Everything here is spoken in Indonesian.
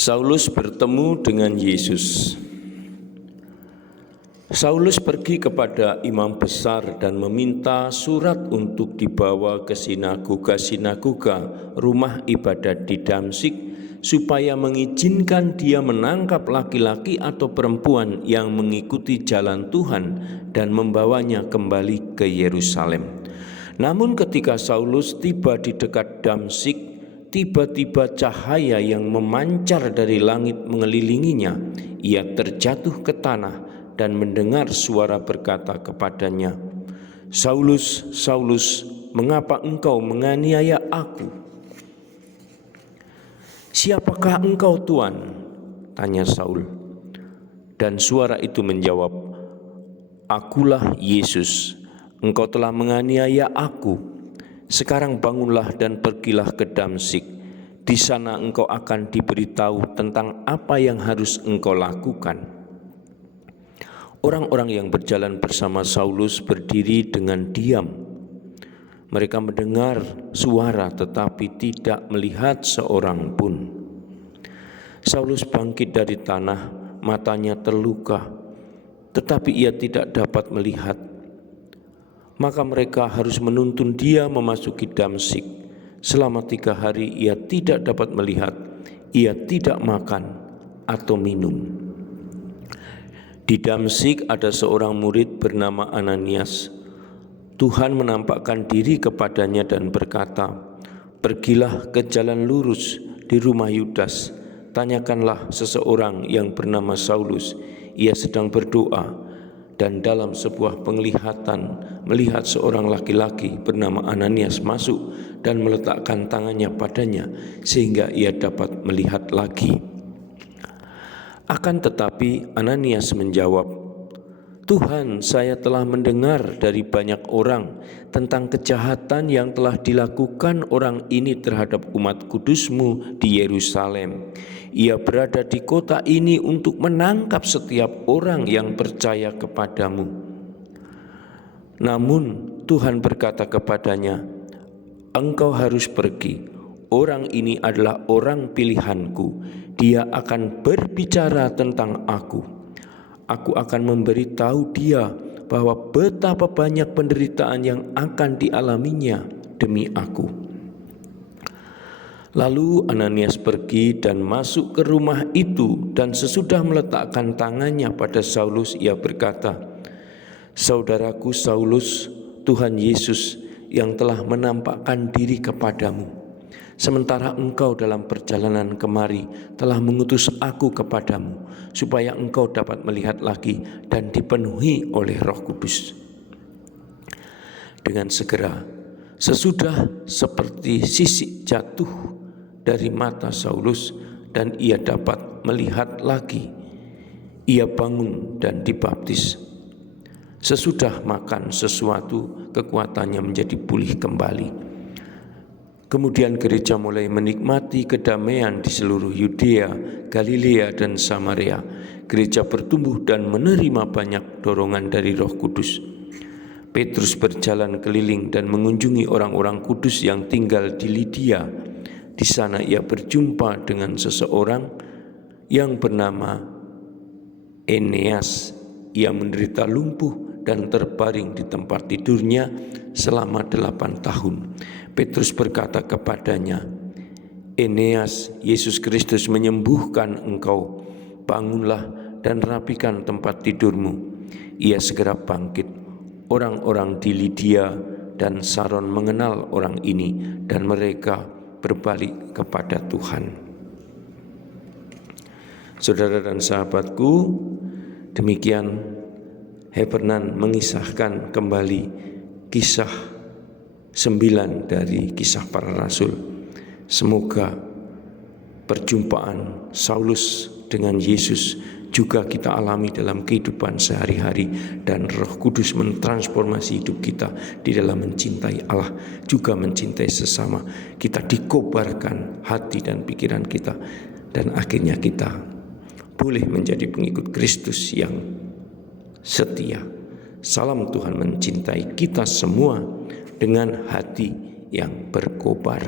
Saulus bertemu dengan Yesus. Saulus pergi kepada imam besar dan meminta surat untuk dibawa ke sinagoga rumah ibadat di Damsyik, supaya mengizinkan dia menangkap laki-laki atau perempuan yang mengikuti jalan Tuhan dan membawanya kembali ke Yerusalem. Namun ketika Saulus tiba di dekat Damsyik, tiba-tiba cahaya yang memancar dari langit mengelilinginya. Ia terjatuh ke tanah dan mendengar suara berkata kepadanya, "Saulus, Saulus, mengapa engkau menganiaya aku?" "Siapakah engkau, Tuan?" tanya Saul. Dan suara itu menjawab, "Akulah Yesus. Engkau telah menganiaya aku. Sekarang bangunlah dan pergilah ke Damsyik. Di sana engkau akan diberitahu tentang apa yang harus engkau lakukan." Orang-orang yang berjalan bersama Saulus berdiri dengan diam. Mereka mendengar suara tetapi tidak melihat seorang pun. Saulus bangkit dari tanah, matanya terluka, tetapi ia tidak dapat melihat. Maka mereka harus menuntun dia memasuki Damsyik. Selama 3 hari ia tidak dapat melihat, ia tidak makan atau minum. Di Damsyik ada seorang murid bernama Ananias. Tuhan menampakkan diri kepadanya dan berkata, "Pergilah ke jalan lurus di rumah Yudas, tanyakanlah seseorang yang bernama Saulus. Ia sedang berdoa, dan dalam sebuah penglihatan melihat seorang laki-laki bernama Ananias masuk dan meletakkan tangannya padanya sehingga ia dapat melihat lagi." Akan tetapi Ananias menjawab, "Tuhan, saya telah mendengar dari banyak orang tentang kejahatan yang telah dilakukan orang ini terhadap umat kudus-Mu di Yerusalem. Ia berada di kota ini untuk menangkap setiap orang yang percaya kepadamu." Namun Tuhan berkata kepadanya, "Engkau harus pergi. Orang ini adalah orang pilihanku. Dia akan berbicara tentang aku. Aku akan memberitahu dia bahwa betapa banyak penderitaan yang akan dialaminya demi aku." Lalu Ananias pergi dan masuk ke rumah itu, dan sesudah meletakkan tangannya pada Saulus, ia berkata, "Saudaraku Saulus, Tuhan Yesus yang telah menampakkan diri kepadamu, sementara engkau dalam perjalanan kemari telah mengutus aku kepadamu, supaya engkau dapat melihat lagi dan dipenuhi oleh Roh Kudus." Dengan segera, sesudah seperti sisik jatuh dari mata Saulus dan ia dapat melihat lagi, ia bangun dan dibaptis. Sesudah makan sesuatu, kekuatannya menjadi pulih kembali. Kemudian gereja mulai menikmati kedamaian di seluruh Yudea, Galilea, dan Samaria. Gereja bertumbuh dan menerima banyak dorongan dari Roh Kudus. Petrus berjalan keliling dan mengunjungi orang-orang kudus yang tinggal di Lidia. Di sana ia berjumpa dengan seseorang yang bernama Eneas. Ia menderita lumpuh dan terbaring di tempat tidurnya selama 8 tahun. Petrus berkata kepadanya, "Eneas, Yesus Kristus menyembuhkan engkau. Bangunlah dan rapikan tempat tidurmu." Ia segera bangkit. Orang-orang di Lidia dan Saron mengenal orang ini dan mereka berbalik kepada Tuhan. Saudara dan sahabatku, demikian Heffernan mengisahkan kembali kisah 9 dari Kisah Para Rasul. Semoga perjumpaan Saulus dengan Yesus juga kita alami dalam kehidupan sehari-hari, dan Roh Kudus mentransformasi hidup kita di dalam mencintai Allah, juga mencintai sesama. Kita dikobarkan hati dan pikiran kita, dan akhirnya kita boleh menjadi pengikut Kristus yang setia. Salam Tuhan mencintai kita semua dengan hati yang berkobar.